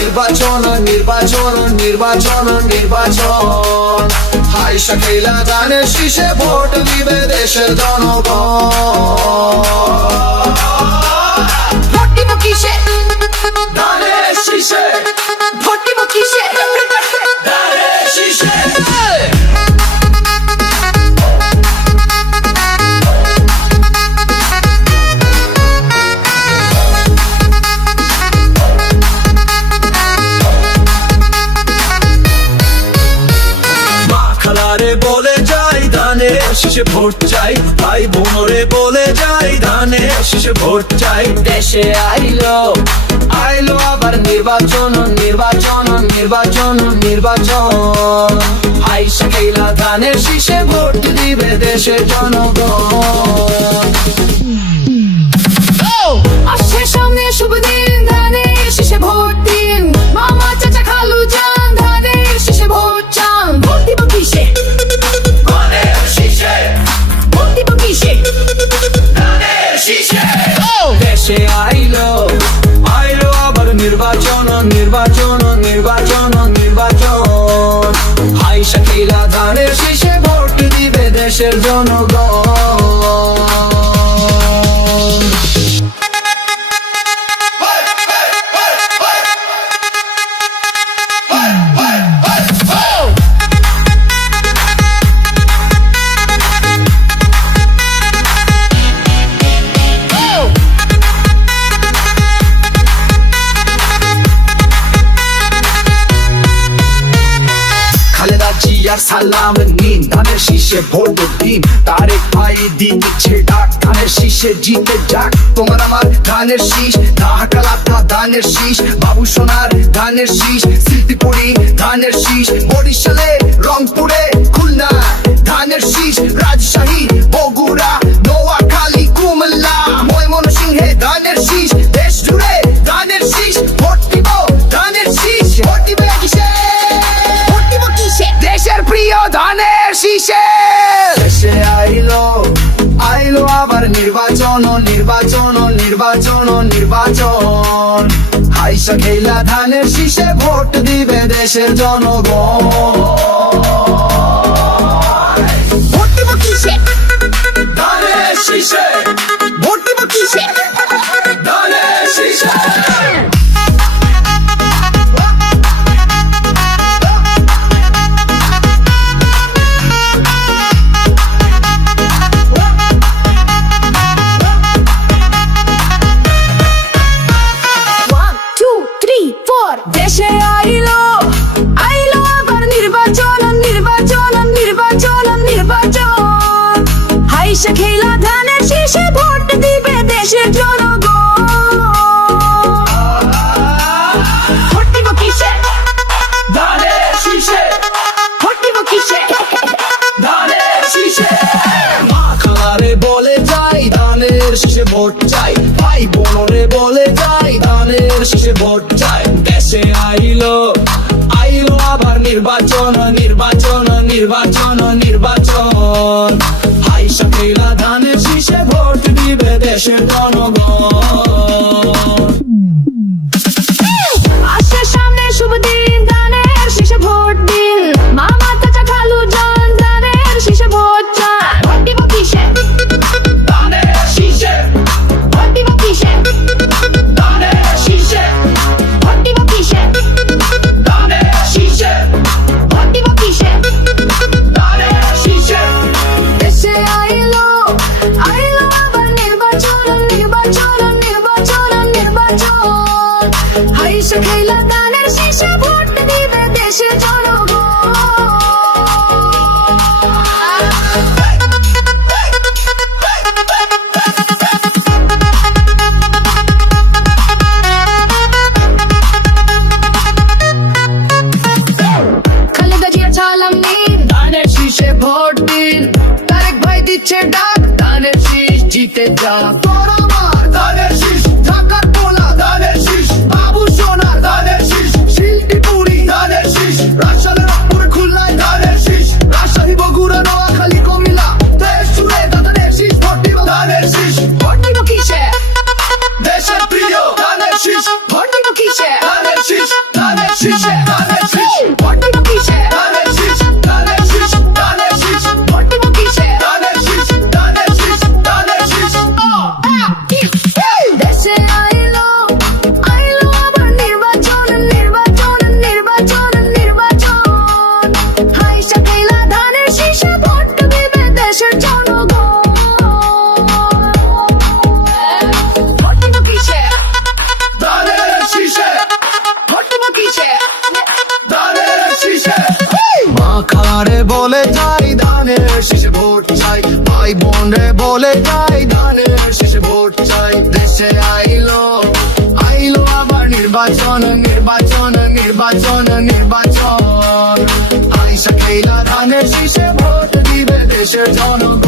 নির্বাচন নির্বাচন নির্বাচন নির্বাচন হাই শাকিলা ধানের শীষে ভোট দিবে দেশের জনগণ। ভোট দিব কিসে? ধানের শীষে, ভোট দিব কিসে? ধানের শীষে। বলে যাই ধানের শীষে ভোট চাই, ভাই বোনরে বলে যাই ধানের শীষে ভোট চাই। দেশে আইলো আইলো আবার নির্বাচন নির্বাচন নির্বাচন নির্বাচন হাই শাকিলা ধানের শীষে ভোট দিবে দেশের জনগণ। আসছে সামনে শুভ দিন, ধানের শীষে ভোট দিন। মামা চাচা খালু যান ধানের শীষে ভোট চান। ভোট দিব কিসে? ধানের শীষে, ভোট দিব কিসে? ধানের শীষে। দেশে আইলো আইলো আবার নির্বাচন নির্বাচন নির্বাচন নির্বাচন হাই শাকিলা ধানের শীষে ভোট দিবে দেশের জনগণ। আর সালাম নিন ধানের শীষে ভোট দিন। তারেক ভাই দিচ্ছে ডাক ধানের শীষে জিতে যাক। তোমার আমার ধানের শীষ, ঢাকালাতা ধানের শীষ, বাবু সোনার ধানের শীষ, সিদ্দিপুরি ধানের শীষ, বরিশালে রংপুরে খুলনা ধানের শীষ, রাজশাহী বগুড়া নোয়াখালী কুমিল্লা ময়মনসিংহে ধানের শীষ। দেশ জুড়ে ধানের শীষ, ভোট দিব ধানের শীষ। ভোট দিবে কিসে? ভোট দিব কিসে? দেশের প্রিয় ধানের শীষে। দেশে আইলো আইলো আবার নির্বাচন নির্বাচন নির্বাচন নির্বাচন হাই শাকিলা ধানের শীষে ভোট দিবে দেশের জনগণ। ভোট দিব কিসে? ধানের শীষে, ভোট দিব কিসে? ধানের শীষে। দেশে আইলো আইলো আবার নির্বাচন নির্বাচন নির্বাচন নির্বাচন হাই শাকিলা ধানের শীষে ভোট দিবে দেশের জনগণ। ভোট দিব কিসে? ধানের শীষে, ভোট দিব কিসে? ধানের শীষে। মা খালারে বলে যাই ধানের শীষে ভোট চাই, ভাই বোনরে বলে যাই ধানের শীষে ভোট চাই। দেশে আইলো আইলো আবার নির্বাচন নির্বাচন নির্বাচন নির্বাচন হাই শাকিলা ধানের শীষে ভোট দিবে দেশের জনগণ। আসছে সামনে শুভ দিন, ধানের শীষে ভোট দিন। মামা চাচা খালু যান ধানের শীষে ভোট চান। ভোট দিব কিসে? ধানের শীষে, ভোট দিব কিসে? ধানের শীষে, ভোট দিব কিসে? ধানের শীষে, ভোট দিব কিসে? ধানের শীষে। দেশে আইলো আইলো আবার নির্বাচন নির্বাচন নির্বাচন নির্বাচন হাই শাকিলা ধানের শীষে ভোট দিবে দেশের জনগণ। খালেদা জিয়া সালাম নিন ধানের শীষে ভোট দিন। তারেক ভাই দিচ্ছে ডাক ধানের শীষ জিতে যাক। তোর আমার ধানের শীষ, ঢাকার পোলা ধানের শীষ, বাবু সোনার ধানের শীষ, শিল্পীপুরি ধানের শীষ, রাজশাহীর শীষে ধানের শীষ ভোট দিব কিসে ধানের শীষ ধানের শীষ ধানের শীষ ভোট দিব কিসে ধানের শীষ ধানের শীষ ধানের শীষ দেশে আইলো আইলো আবার নির্বাচন নির্বাচন নির্বাচন নির্বাচন হাইসা খাইলা ধানের শীষে ভোট দিবে দেশের জনগণ ভোট দিব কিসে ধানের শীষে ভোট দিব কিসে ধানের শীষে মা খারে বলে যাই ধানের শীষে ভোট চাই ভাই বোন রে বলে যাই ধানের শীষে ভোট চাই দেশে আইলো আইলো আবার নির্বাচন নির্বাচন নির্বাচন নির্বাচন আইসা খেলা ধানের শীষে ভোট দিবে দেশের জনগণ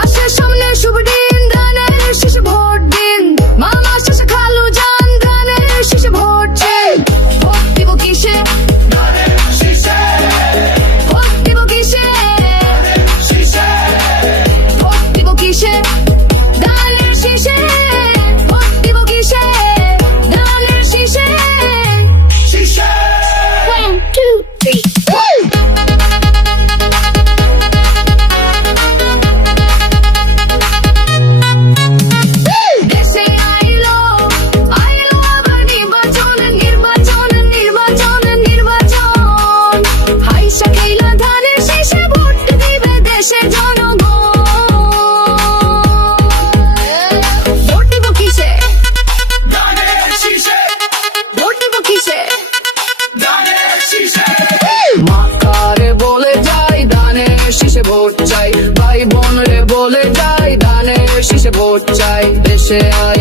আসে সামনে শুভ দিন ধানের শীষে ভোট দিন মামা শেষে খালু যান ধানের শীষে ভোট চাই ভোট দিব কিসে ধানের শীষে ভোট দিব কিসে শীষে ভোট দিব কিসে ধানের শীষে ভোট দিব কিসে ধানের শীষে শীষে 1 2 3 দেশে আইলো আইলো আবার নির্বাচন নির্বাচন নির্বাচন নির্বাচন হাইসা খাইলা ধানের শীষে ভোট দিবে দেশের জনগণ ভোট দিব কিসে ধানের শীষে ভোট দিব কিসে ধানের শীষে মা কারে বলে যাই ধানের শীষে ভোট চাই ভাই বোন রে বলে যাই ধানের শীষে ভোট চাই দেশে আই